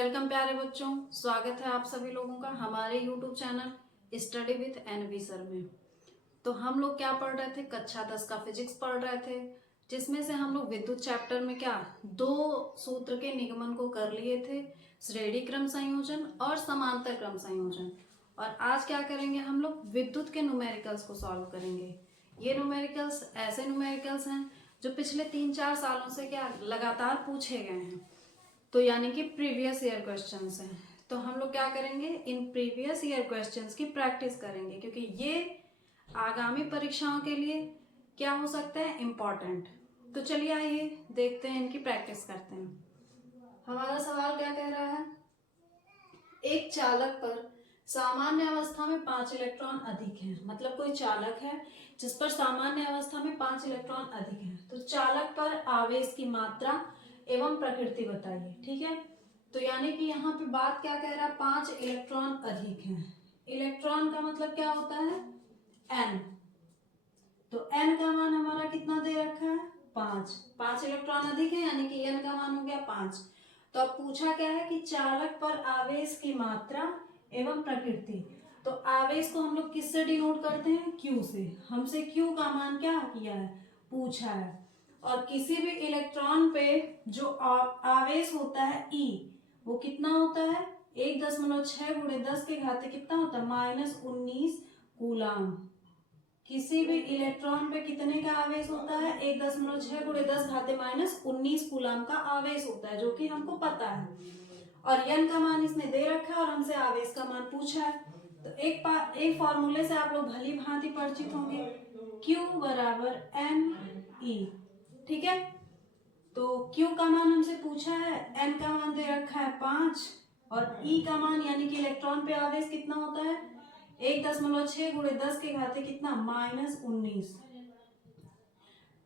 Welcome प्यारे बच्चों, स्वागत है आप सभी लोगों का हमारे YouTube channel study with NV sir में। तो हम लोग क्या पढ़ रहे थे, कक्षा 10 का फिजिक्स पढ़ रहे थे, जिसमें से हम लोग विद्युत चैप्टर में क्या दो सूत्र के निगमन को कर लिए थे, श्रेणी क्रम संयोजन और समांतर क्रम संयोजन। और आज क्या करेंगे, हम लोग विद्युत के न्यूमेरिकल्स को सॉल्व करेंगे। ये न्यूमेरिकल्स ऐसे न्यूमेरिकल्स हैं जो पिछले 3-4 सालों से क्या लगातार पूछे गए हैं, तो यानी कि प्रीवियस ईयर क्वेश्चंस हैं। तो हम लोग क्या करेंगे, इन प्रीवियस ईयर क्वेश्चंस की प्रैक्टिस करेंगे, क्योंकि ये आगामी परीक्षाओं के लिए क्या हो सकता है, इम्पॉर्टेंट। तो चलिए आइए देखते हैं, इनकी प्रैक्टिस करते हैं। हमारा सवाल क्या कह रहा है, एक चालक पर सामान्य अवस्था में 5 इलेक्ट्रॉन अधिक हैं। मतलब कोई चालक है जिस पर सामान्य अवस्था में 5 इलेक्ट्रॉन अधिक हैं। तो चालक पर आवेश की मात्रा एवं प्रकृति बताइए। ठीक है, तो यानी कि यहाँ पे बात क्या कह रहा है, 5 इलेक्ट्रॉन अधिक हैं। इलेक्ट्रॉन का मतलब क्या होता है, एन। तो एन का मान हमारा कितना दे रखा है, 5। 5 इलेक्ट्रॉन अधिक है यानी कि एन का मान हो गया 5। तो अब पूछा क्या है कि चालक पर आवेश की मात्रा एवं प्रकृति। तो आवेश को हम लोग किससे डिनोट करते हैं, क्यू से। हमसे क्यू का मान क्या किया है, पूछा है। और किसी भी इलेक्ट्रॉन पे जो आवेश होता है ई, वो कितना होता है, 1.6 गुणे 10 के घाते कितना होता है, -19 कूलाम। किसी भी इलेक्ट्रॉन पे कितने का आवेश होता है, 1.6 गुणे 10 घाते -19 कूलाम का आवेश होता है, जो कि हमको पता है। और एन का मान इसने दे रखा है और हमसे आवेश का मान पूछा है। तो एक फॉर्मूले से आप लोग भली भांति परिचित होंगे, Q बराबर एन ई। ठीक है, तो Q का मान हमसे पूछा है, N का मान दे रखा है 5 और E का मान यानी कि इलेक्ट्रॉन पे आवेश कितना होता है, 1.6 गुणे 10 के घाते कितना, -19।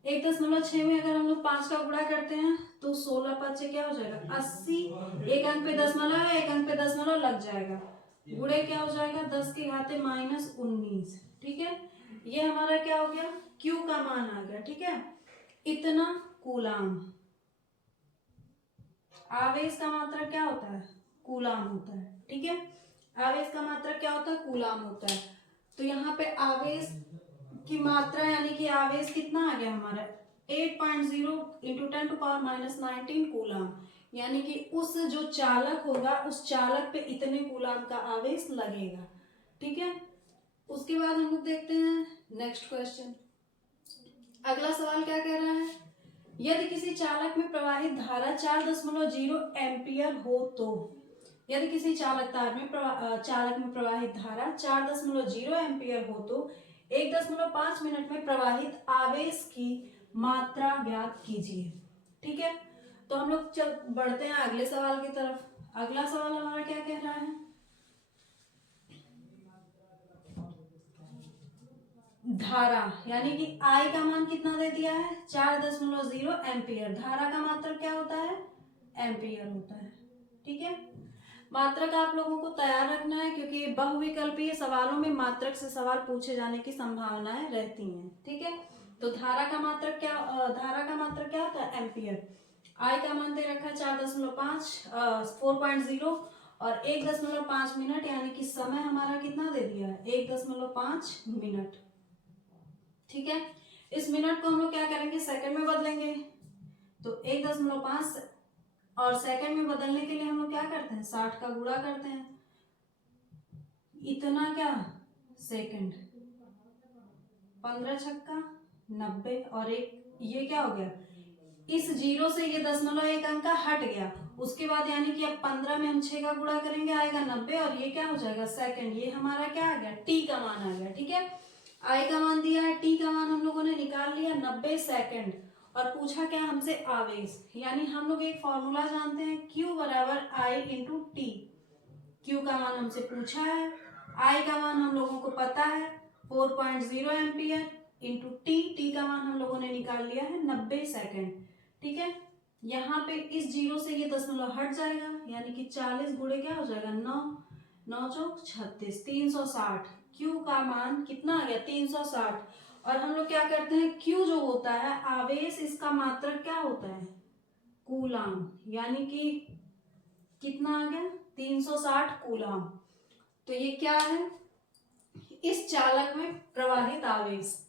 1.6 में अगर हम लोग 5 का गुणा करते हैं तो 16 5 क्या हो जाएगा, 80। एक अंक पे दशमलव है, एक अंक पे दशमलव लग जाएगा, गुणे क्या हो जाएगा, 10 के घाते -19। ठीक है, ये हमारा क्या हो गया, Q का मान आ गया। ठीक है, इतना कूलाम। आवेश का मात्रा क्या होता है, कूलाम होता है। ठीक है, आवेश का मात्रा क्या होता है, कूलाम होता है। तो यहाँ पे आवेश की मात्रा यानी कि आवेश कितना आ गया हमारा, 8.0 इंटू 10⁻⁻19 कूलाम। यानी कि उस जो चालक होगा उस चालक पे इतने कूलाम का आवेश लगेगा। ठीक है, उसके बाद हम लोग देखते हैं नेक्स्ट क्वेश्चन। अगला सवाल क्या कह रहा है, यदि किसी चालक में प्रवाहित धारा 4.0 एम्पियर हो तो, यदि किसी चालक में प्रवाहित धारा 4.0 एम्पियर हो तो 1.5 मिनट में प्रवाहित आवेश की मात्रा ज्ञात कीजिए। ठीक है, तो हम लोग चल बढ़ते हैं अगले सवाल की तरफ। अगला सवाल हमारा क्या कह रहा है, धारा यानी कि I का मान कितना दे दिया है, 4.0 एम्पियर। धारा का मात्रा क्या होता है, एम्पियर होता है। ठीक है, मात्रक आप लोगों को तैयार रखना है, क्योंकि बहुविकल्पीय सवालों में मात्रक से सवाल पूछे जाने की संभावनाएं रहती हैं। ठीक है, तो धारा का मात्रक क्या होता है, एम्पियर। I का मान दे रखा है 4.0 और 1.5 मिनट, यानी कि समय हमारा कितना दे दिया है, 1.5 मिनट। ठीक है, इस मिनट को हम लोग क्या करेंगे, सेकंड में बदलेंगे। तो 1.5 और सेकंड में बदलने के लिए हम लोग क्या करते हैं, 60 का गुणा करते हैं, इतना क्या सेकंड, 15 छक्का 90 और एक ये क्या हो गया, इस जीरो से ये दशमलव एक अंक का हट गया। उसके बाद यानी कि अब 15 में हम 6 का गुणा करेंगे, आएगा 90 और ये क्या हो जाएगा, सेकंड। ये हमारा क्या आ गया, टी का मान आ गया। ठीक है, आई का मान दिया है, टी का मान हम लोगों ने निकाल लिया 90 सेकंड। और पूछा क्या हमसे, आवेश। यानी हम लोग एक फॉर्मूला जानते हैं, Q बराबर I इंटू टी। क्यू का मान हमसे पूछा है, आई का मान हम लोगों को पता है 4.0 एम्पियर इंटू टी का मान हम लोगों ने निकाल लिया है 90 सेकंड। ठीक है, यहाँ पे इस जीरो से ये दशमलव हट जाएगा, यानी कि 40 गुणे क्या हो जाएगा, 9 9 चौक 36, 360। क्यू का मान कितना आ गया, 360। और हम लोग क्या करते हैं, क्यू जो होता है आवेश, इसका मात्रक क्या होता है, कूलाम। यानी कि कितना आ गया 360 कूलम। तो ये क्या है, इस चालक में प्रवाहित आवेश,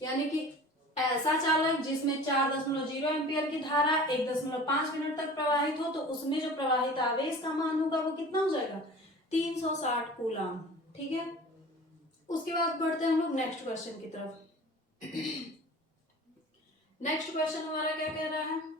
यानी कि ऐसा चालक जिसमें 4.0 एम्पियर की धारा 1.5 मिनट तक प्रवाहित हो, तो उसमें जो प्रवाहित आवेश का मान होगा वो कितना हो जाएगा 360 कूलम। ठीक है, उसके बाद बढ़ते हैं हम लोग नेक्स्ट क्वेश्चन की तरफ। नेक्स्ट क्वेश्चन हमारा क्या कह रहा है,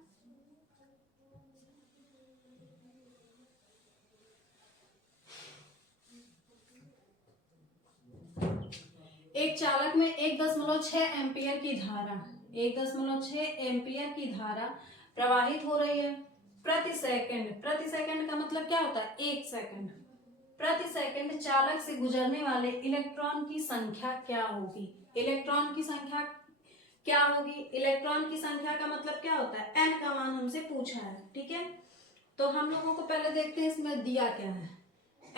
एक चालक में 1.6 एम्पियर की धारा 1.6 एम्पियर की धारा प्रवाहित हो रही है प्रति सेकंड। प्रति सेकंड का मतलब क्या होता है, 1 सेकंड। प्रति सेकंड चालक से गुजरने वाले इलेक्ट्रॉन की संख्या क्या होगी, इलेक्ट्रॉन की संख्या क्या होगी। इलेक्ट्रॉन की संख्या का मतलब क्या होता है, n का मान हमसे पूछा है। ठीक है, तो हम लोगों को पहले देखते हैं इसमें दिया क्या है,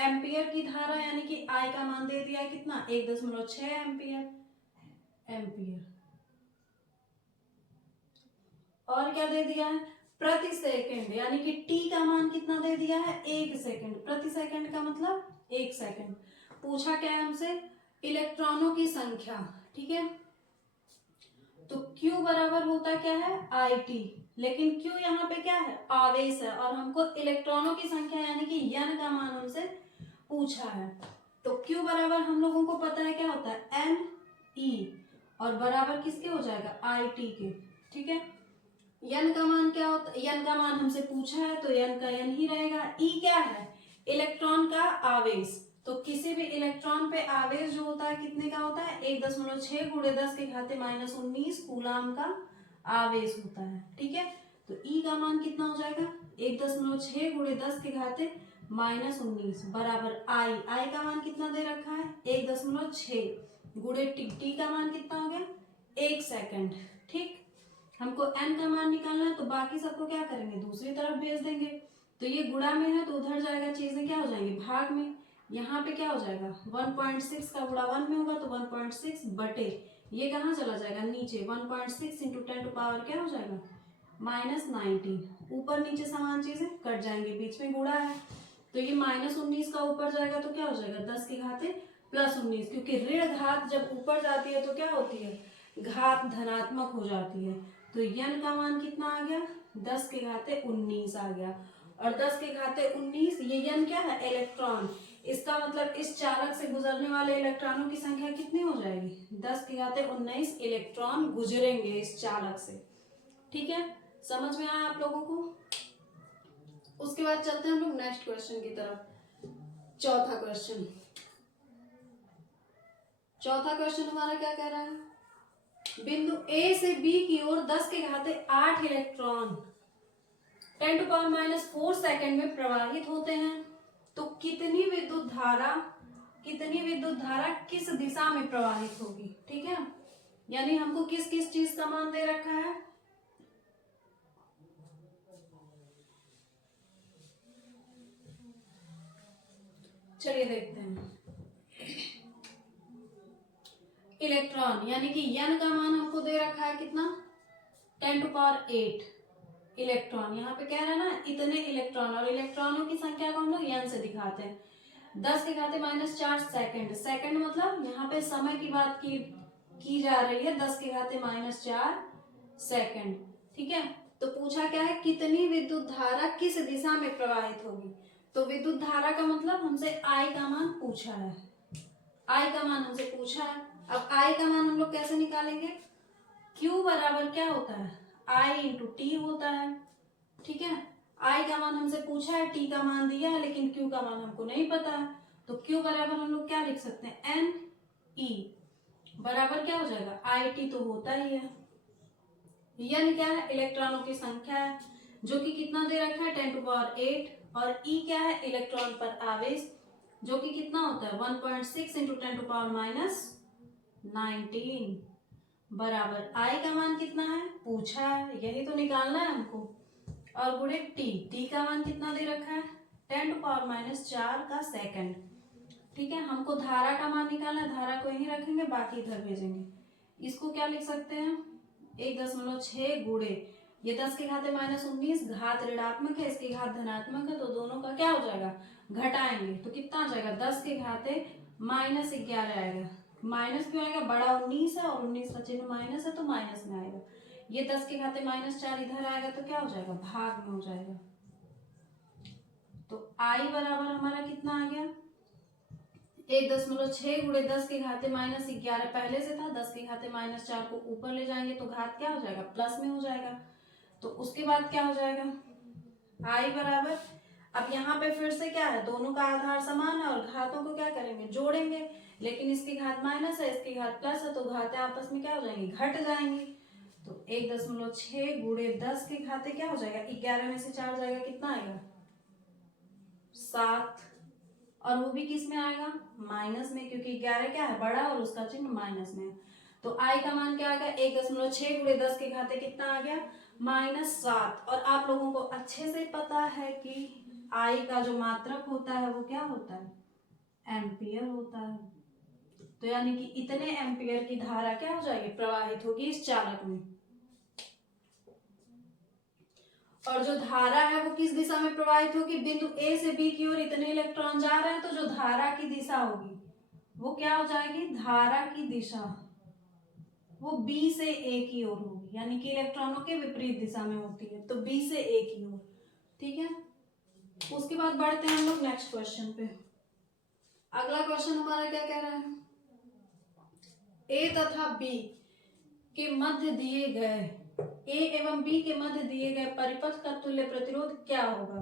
एम्पियर की धारा यानी कि I का मान दे दिया है कितना 1.6 एम्पियर, और क्या दे दिया है प्रति सेकंड, यानी कि T का मान कितना दे दिया है 1 सेकंड। प्रति सेकंड का मतलब 1 सेकंड। पूछा क्या है हमसे, इलेक्ट्रॉनों की संख्या। ठीक है, तो Q बराबर होता क्या है IT, लेकिन Q यहाँ पे क्या है आवेश है, और हमको इलेक्ट्रॉनों की संख्या यानी कि N का मान हमसे पूछा है। तो Q बराबर हम लोगों को पता है क्या होता है NE, और बराबर किसके हो जाएगा IT के। ठीक है, N का मान क्या होता है, N का मान हमसे पूछा है तो N का N ही रहेगा। E क्या है, इलेक्ट्रॉन का आवेश, तो किसी भी इलेक्ट्रॉन पे आवेश जो होता है कितने का होता है 1.6 गुणे 10 के घाते -19 कूलाम का आवेश होता है। ठीक है, तो E का मान कितना हो जाएगा 1.6 गुणे 10 के घाते -19 बराबर I का मान कितना दे रखा है 1.6 गुणे T का मान कितना हो गया 1 सेकंड। ठीक, हमको n का मान निकालना है, तो बाकी सबको क्या करेंगे दूसरी तरफ भेज देंगे। तो ये गुणा में है तो उधर जाएगा, चीजें क्या हो जाएंगी भाग में। यहाँ पे क्या हो जाएगा 1.6 का गुणा 1 में होगा तो 1.6 बटे ये कहाँ चला जाएगा नीचे 1.6 इंटू 10 टू पावर क्या हो जाएगा -19। ऊपर नीचे समान चीजें कट जाएंगे, बीच में गुणा है तो ये -19 का ऊपर जाएगा तो क्या हो जाएगा 10 के घाते +19, क्योंकि ऋण घात जब ऊपर जाती है तो क्या होती है घात धनात्मक हो जाती है। तो n का मान कितना आ गया 10 के घाते 19 आ गया, और 10 के घाते 19 ये n क्या है इलेक्ट्रॉन, इसका मतलब इस चालक से गुजरने वाले इलेक्ट्रॉनों की संख्या कितनी हो जाएगी 10 के घाते 19 इलेक्ट्रॉन गुजरेंगे इस चालक से। ठीक है, समझ में आया आप लोगों को। उसके बाद चलते हैं हम लोग नेक्स्ट क्वेश्चन की तरफ। चौथा क्वेश्चन, चौथा क्वेश्चन हमारा क्या कह रहा है, बिंदु A से B की ओर 10 के घाते 8 इलेक्ट्रॉन 10⁻⁴ सेकंड में प्रवाहित होते हैं, तो कितनी विद्युत धारा किस दिशा में प्रवाहित होगी। ठीक है, यानी हमको किस किस चीज का मान दे रखा है, चलिए देखते हैं। इलेक्ट्रॉन यानी कि n का मान हमको दे रखा है कितना 10⁸ इलेक्ट्रॉन, यहाँ पे कह रहा है ना इतने इलेक्ट्रॉन, और इलेक्ट्रॉनों की संख्या को हम लोग n से दिखाते हैं। 10 के घाते -4 सेकंड, सेकंड मतलब यहाँ पे समय की बात की जा रही है 10 के घाते -4 सेकंड। ठीक है, तो पूछा क्या है कितनी विद्युत धारा किस दिशा में प्रवाहित होगी। तो विद्युत धारा का मतलब हमसे I का मान पूछा है, I का मान हमसे पूछा है। अब I का मान हम लोग कैसे निकालेंगे, Q बराबर क्या होता है I इंटू टी होता है। ठीक है, I का मान हमसे पूछा है, T का मान दिया है, लेकिन Q का मान हमको नहीं पता है, तो Q बराबर हम लोग क्या लिख सकते हैं NE बराबर क्या हो जाएगा IT, तो होता ही है। N क्या है इलेक्ट्रॉनों की संख्या है जो कि कितना दे रखा है 10⁸, और E क्या है इलेक्ट्रॉन पर आवेश जो कि कितना होता है 1.6 इंटू 10⁻⁹ बराबर I का मान कितना है पूछा है, यही तो निकालना है हमको, और गुणे T का मान कितना दे रखा है 10⁻⁴ का सेकंड। ठीक है, हमको धारा का मान निकालना है, धारा को यहीं रखेंगे बाकी इधर भेजेंगे। इसको क्या लिख सकते हैं 1.6 गुणे ये 10 के घाते -19, घात ऋणात्मक है, इसकी घात धनात्मक है, तो दोनों का क्या हो जाएगा, घटाएंगे तो कितना आ जाएगा, 10 के घाते -11 आएगा। माइनस क्यों आएगा, बड़ा 19 है और 19 का चिन्ह माइनस है तो माइनस में आएगा। ये 10 के घाते -4 इधर आएगा तो क्या हो जाएगा, भाग में हो जाएगा। तो आई बराबर हमारा कितना आ गया, 1.6 गुणे 10 के घाते -11 पहले से था, 10 के घाते -4 को ऊपर ले जाएंगे तो घात क्या हो जाएगा, प्लस में हो जाएगा। तो उसके बाद क्या हो जाएगा, आई बराबर, अब यहाँ पे फिर से क्या है, दोनों का आधार समान है और घातों को क्या करेंगे, जोड़ेंगे, लेकिन इसकी घात माइनस है, इसकी घात प्लस है, तो घातें आपस में क्या हो जाएंगी, घट जाएंगी। तो 1.6 गुणे 10 के घाते क्या हो जाएगा, 11 में से 4 जाएगा, कितना आएगा, 7, और वो भी किस में आएगा, माइनस में, क्योंकि 11 क्या है, बड़ा और उसका चिन्ह माइनस में है। तो आई का मान क्या आ गया, 1.6 गुणे 10 के घाते कितना आ गया, -7। और आप लोगों को अच्छे से पता है कि आई का जो मात्रक होता है वो क्या होता है, एम्पियर होता है। तो यानी कि इतने एम्पियर की धारा क्या हो जाएगी, प्रवाहित होगी इस चालक में। और जो धारा है वो किस दिशा में प्रवाहित होगी, बिंदु ए से बी की ओर इतने इलेक्ट्रॉन जा रहे हैं, तो जो धारा की दिशा होगी वो क्या हो जाएगी, धारा की दिशा वो बी से ए की ओर होगी, यानी कि इलेक्ट्रॉनों के विपरीत दिशा में होती है, तो बी से ए की ओर। ठीक है, उसके बाद बढ़ते हैं हम लोग नेक्स्ट क्वेश्चन पे। अगला क्वेश्चन हमारा क्या कह रहा है, ए तथा बी के मध्य दिए गए, ए एवं बी के मध्य दिए गए परिपथ का तुल्य प्रतिरोध क्या होगा।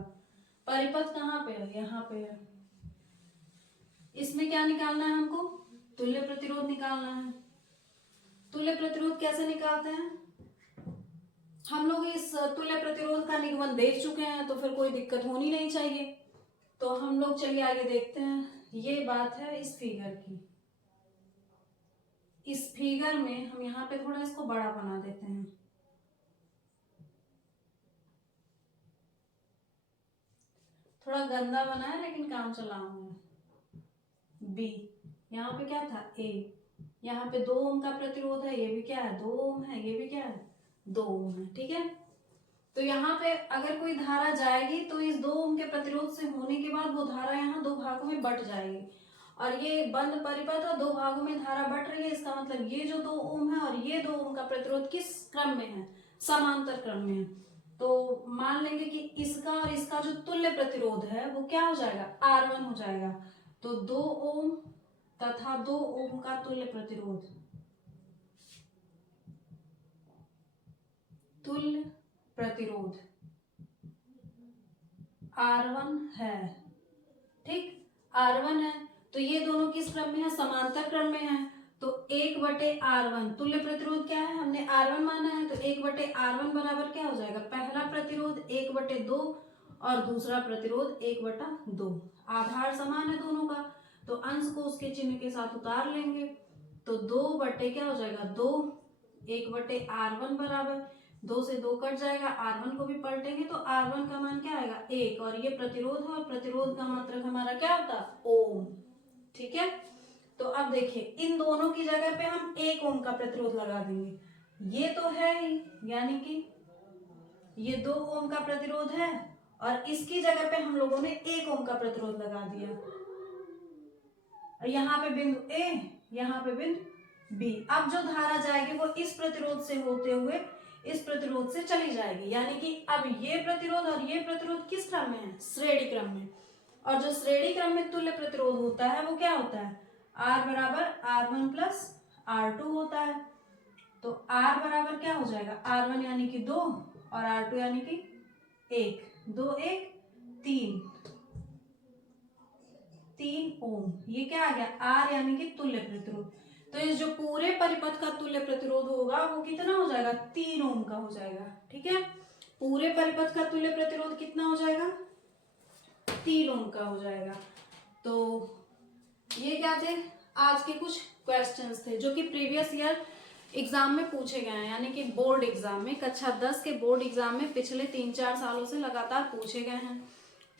परिपथ कहाँ पे है, यहाँ पे है। इसमें क्या निकालना है हमको, तुल्य प्रतिरोध निकालना है। तुल्य प्रतिरोध कैसे निकालते हैं, हम लोग इस तुल्य प्रतिरोध का निगमन देख चुके हैं, तो फिर कोई दिक्कत होनी नहीं चाहिए। तो हम लोग चलिए आगे देखते हैं। ये बात है इस फिगर की। इस फिगर में हम यहाँ पे थोड़ा इसको बड़ा बना देते हैं। थोड़ा गंदा बना है लेकिन काम चला हुआ है। बी, यहाँ पे क्या था, ए, यहाँ पे 2 ओम का प्रतिरोध है, ये भी क्या है, 2 ओम है, ये भी क्या है, 2 ओम है। ठीक है, तो यहाँ पे अगर कोई धारा जाएगी तो इस 2 ओम के प्रतिरोध से होने के बाद वो धारा यहाँ 2 भागों में बट जाएगी, और ये बंद परिपथ और 2 भागों में धारा बट रही है। इसका मतलब ये जो 2 ओम है और ये 2 ओम का प्रतिरोध किस क्रम में है, समांतर क्रम में है। तो मान लेंगे कि इसका और इसका जो तुल्य प्रतिरोध है वो क्या हो जाएगा, R1 हो जाएगा। तो 2 ओम तथा 2 ओम का तुल्य प्रतिरोध, तुल्य प्रतिरोध R1 है। ठीक, R1 है, तो ये दोनों किस क्रम में है, समांतर क्रम में है। तो 1/R1 तुल्य प्रतिरोध क्या है, हमने R1 माना है, तो 1/R1 बराबर क्या हो जाएगा, पहला प्रतिरोध 1/2 और दूसरा प्रतिरोध 1/2। आधार समान है दोनों का, तो अंश को उसके चिन्ह के साथ उतार लेंगे। तो 2 बटे क्या हो जाएगा, 2, 1/R1 बराबर 2 से 2 कट जाएगा, R1 को भी पलटेंगे तो R1 का मान क्या आएगा, 1, और ये प्रतिरोध है और प्रतिरोध का मात्रक हमारा क्या होता, ओम। ठीक है, तो अब देखिए इन दोनों की जगह पे हम 1 ओम का प्रतिरोध लगा देंगे। ये तो है ही, यानी कि ये 2 ओम का प्रतिरोध है और इसकी जगह पे हम लोगों ने 1 ओम का प्रतिरोध लगा दिया। यहाँ पे बिंदु ए, यहाँ पे बिंदु बी। अब जो धारा जाएगी वो इस प्रतिरोध से होते हुए इस प्रतिरोध से चली जाएगी, यानी कि अब ये प्रतिरोध और ये प्रतिरोध किस क्रम में है, श्रेणी क्रम में। और जो श्रेणी क्रम में तुल्य प्रतिरोध होता है वो क्या होता है, R बराबर R1 प्लस R2 होता है। तो R बराबर क्या हो जाएगा, R1 यानी कि 2 और R2 यानी कि 1, 2 1 3, 3 ओम। ये क्या आ गया, R यानी कि तुल्य प्रतिरोध। तो इस जो पूरे परिपथ का तुल्य प्रतिरोध होगा वो कितना हो जाएगा, 3 ओम का हो जाएगा। ठीक है, पूरे परिपथ का तुल्य प्रतिरोध कितना हो जाएगा, 3 ओम का हो जाएगा। तो ये क्या थे, आज के कुछ क्वेश्चंस थे जो कि प्रीवियस ईयर एग्जाम में पूछे गए हैं, यानी कि बोर्ड एग्जाम में, कक्षा 10 के बोर्ड एग्जाम में पिछले 3-4 सालों से लगातार पूछे गए हैं।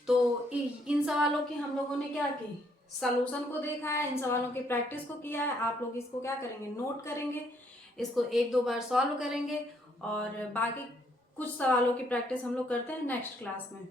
तो इन सवालों की हम लोगों ने क्या की, सॉल्यूशन को देखा है, इन सवालों की प्रैक्टिस को किया है। आप लोग इसको क्या करेंगे, नोट करेंगे, इसको 1-2 बार सॉल्व करेंगे और बाकी कुछ सवालों की प्रैक्टिस हम लोग करते हैं नेक्स्ट क्लास में।